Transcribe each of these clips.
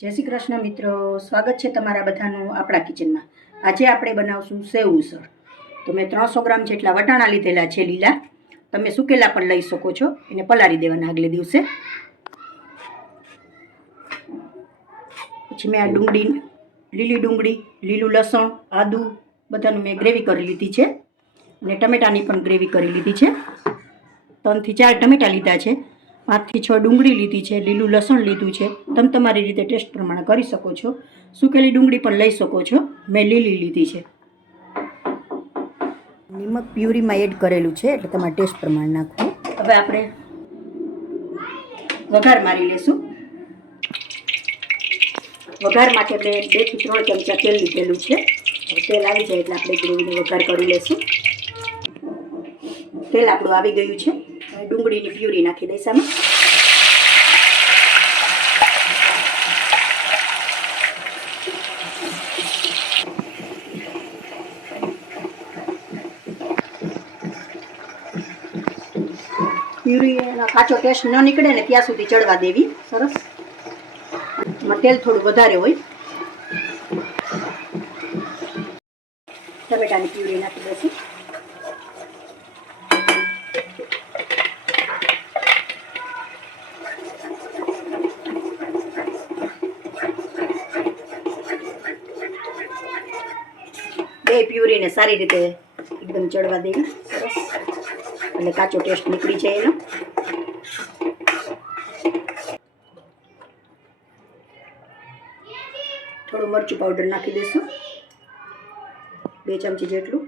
જય શ્રી કૃષ્ણ મિત્રો, સ્વાગત છે તમારા બધાનું આપણા કિચનમાં. આજે આપણે બનાવશું સેવ ઉસળ. તો મેં 300 ગ્રામ જેટલા વટાણા લીધેલા છે લીલા. તમે સુકેલા પણ લઈ શકો છો, એને પલાળી દેવાના આગલે દિવસે. પછી મેં આ લીલી ડુંગળી, લીલું લસણ, આદુ બધાનું મેં ગ્રેવી કરી લીધી છે. અને ટમેટાની પણ ગ્રેવી કરી લીધી છે. 3 થી 4 ટમેટા લીધા છે, 5 થી 6 ડુંગળી લીધી છે, લીલું લસણ લીધું છે. તમે તમારી રીતે ટેસ્ટ પ્રમાણે કરી શકો છો. સુકેલી ડુંગળી પણ લઈ શકો છો, મેં લીલી લીધી છે. નિમક પ્યુરીમાં એડ કરેલું છે, એટલે તમારે ટેસ્ટ પ્રમાણે નાખવું. હવે આપણે વઘાર મારી લેશું. વઘાર માટે મેં 2 થી 3 ચમચા તેલ લીધેલું છે. તેલ આવી જાય એટલે આપણે ગ્રેવીનો વઘાર કરી લેશું. તેલ આપણું આવી ગયું છે. ડુંગળીની પ્યુરી નાખી દઈશ આમાં. પ્યુરીનો કાચો ટેસ્ટ ન નીકળે ને ત્યાં સુધી ચડવા દેવી. સરસ. એમાં તેલ થોડું વધારે હોય. ટમેટાની પ્યુરી નાખી દઈશું. બે પ્યુરીને સારી રીતે એકદમ ચડવા દેવી. સરસ. એટલે કાચો ટેસ્ટ નીકળી જાય એનો. થોડું મરચું પાવડર નાખી દઈશું, 2 ચમચી જેટલું.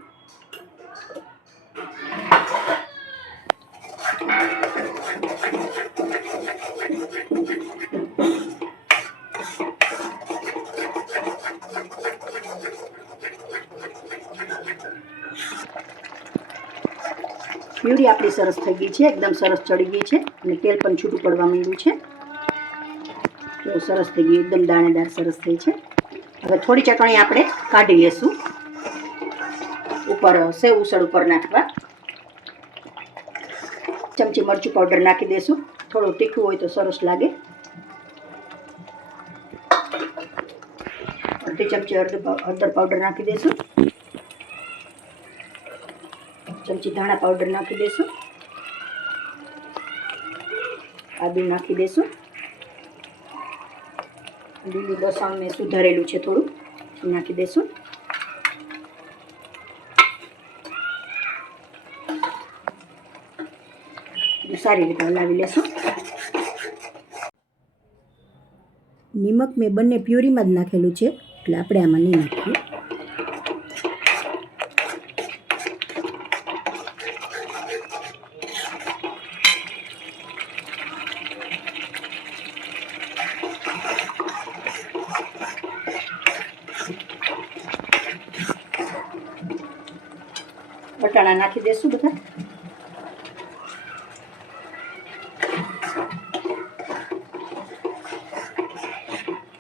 પ્યુરી આપણી સરસ થઈ ગઈ છે, એકદમ સરસ ચડી ગઈ છે અને તેલ પણ છૂટું પડવા માંડ્યું છે. તો સરસ થઈ ગઈ, એકદમ દાણેદાર સરસ થઈ છે. હવે થોડી ચટણી આપણે કાઢી લેશું ઉપર સેવ ઉસળ ઉપર નાખવા. ચમચી મરચું પાવડર નાખી દઈશું. થોડું તીખું હોય તો સરસ લાગે. અડધી ચમચી હળદર પાવડર નાખી દઈશું. ચમચી ધાણા પાવડર નાખી દઈશું. આદુ નાખી દઈશું. લીલું લસણ મેં સુધારેલું છે થોડું, નાખી દઈશું. સારી રીતે હલાવી લેશું. નિમક મેં બંને પ્યુરીમાં જ નાખેલું છે, એટલે આપણે આમાં નહીં નાખીએ. વટાણા નાખી દઈશું બધા.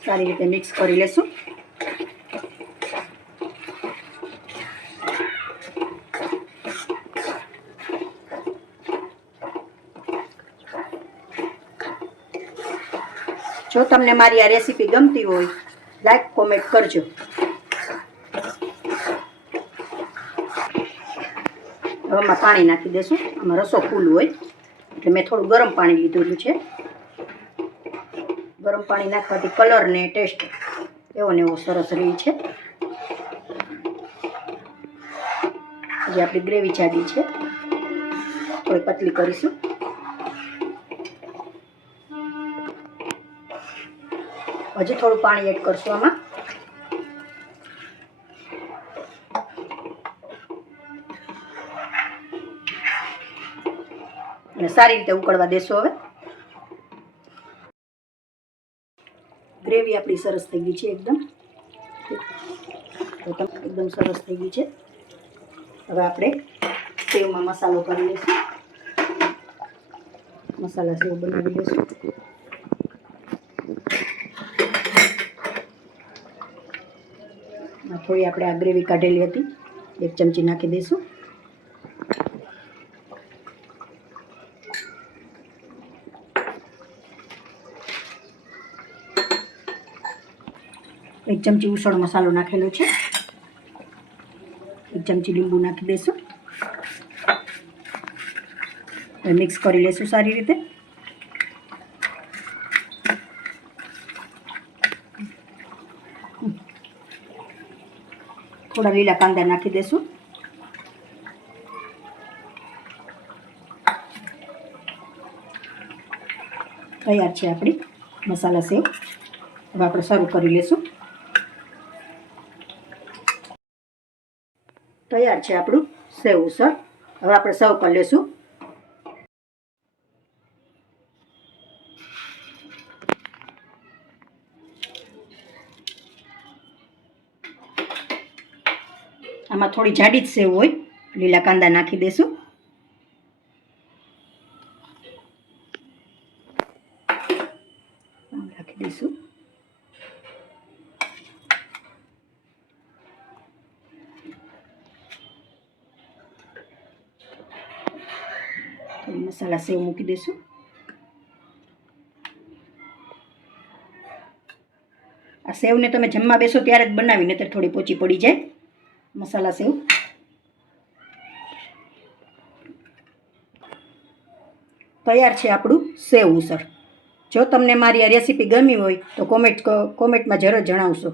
સારી રીતે મિક્સ કરી લેશું. જો તમને મારી આ રેસીપી ગમતી હોય, લાઈક કોમેન્ટ કરજો. હવે આમાં પાણી નાખી દઈશું. આમાં રસો ફૂલ હોય એટલે મેં થોડું ગરમ પાણી લીધેલું છે. ગરમ પાણી નાખવાથી કલર ને ટેસ્ટ એવો ને એવો સરસ રહે છે. જે આપણી ગ્રેવી જાડી છે, થોડી પતલી કરીશું. હજી થોડું પાણી એડ કરશું આમાં. અને સારી રીતે ઉકળવા દેશો. હવે ગ્રેવી આપણી સરસ થઈ ગઈ છે એકદમ. એકદમ સરસ થઈ ગઈ છે. હવે આપણે સેવમાં મસાલો કરી લઈશું. મસાલા સેવ બનાવી લઈશું. થોડી આપણે આ ગ્રેવી કાઢેલી હતી, 1 ચમચી નાખી દઈશું. 1 ચમચી ઉસળ મસાલો નાખેલો છે. 1 ચમચી લીંબુ નાખી દઈશું. હવે મિક્સ કરી લઈશું સારી રીતે. થોડા લીલા કાંદા નાખી દઈશું. તૈયાર છે આપણી મસાલા સેવ. હવે આપણે સર્વ કરી લઈશું. તૈયાર છે આપણું સેવ ઉસળ. હવે આપણે સર્વ કરી લઈશું. આમાં થોડી જાડી જ સેવ હોય. લીલા કાંદા નાખી દઈશું. નાખી દઈશું. થોડી મસાલા સેવ મૂકી દઈશું. આ સેવને તમે જમવા બેસો ત્યારે જ બનાવી, નહીંતર થોડી પોચી પડી જાય. મસાલા સેવ તૈયાર છે આપણું સેવ ઉસળ. જો તમને મારી આ રેસીપી ગમી હોય તો કોમેન્ટમાં જરૂર જણાવશો.